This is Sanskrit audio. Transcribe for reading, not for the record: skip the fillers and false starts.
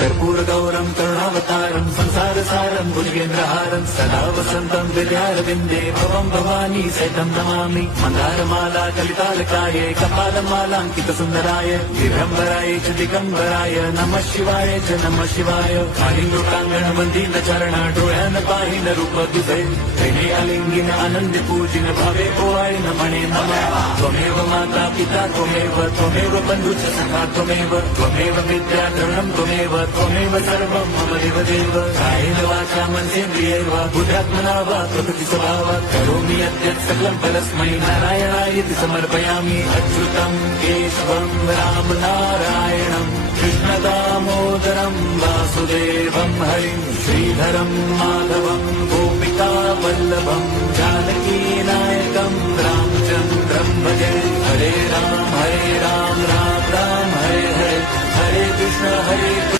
कर्पूरगौरं करुणावतारं संसारसारं भुजगेन्द्रहारं सदा वसन्तं हृदयारविन्दे भवं भवानी सहितं नमामि। मन्दारमाला कलितालकाय कपालमालाङ्कितसुन्दराय दिगम्बराय च दिगम्बराय नमः शिवाय च नमः शिवाय। कालिन्दोटाङ्गणवन्दीनचरण डोळ्यान पाहिन रूप तुझे प्रेमे अलिंगिन आनंद पूजिन भावे ओवाय नमणे नमः। त्वमेव माता पिता त्वमेव बन्धुश्च सखा त्वमेव विद्या द्रविणं त्वमेव सर्वं मम देवदेव। कायेन वाचा मनसेन्द्रियैर्वा बुद्ध्यात्मना वा प्रकृति स्वभावात् करोमि यद्यत् सकलं परस्मै नारायणायेति समर्पयामि। अच्युतं केशवं राम नारायणं कृष्णदामोदरं वासुदेवं हरिं श्रीधरं माधवं गोपिकावल्लभं जानकीनायकं रामचन्द्रं भजे। हरे राम राम राम हरे हरे हरे कृष्ण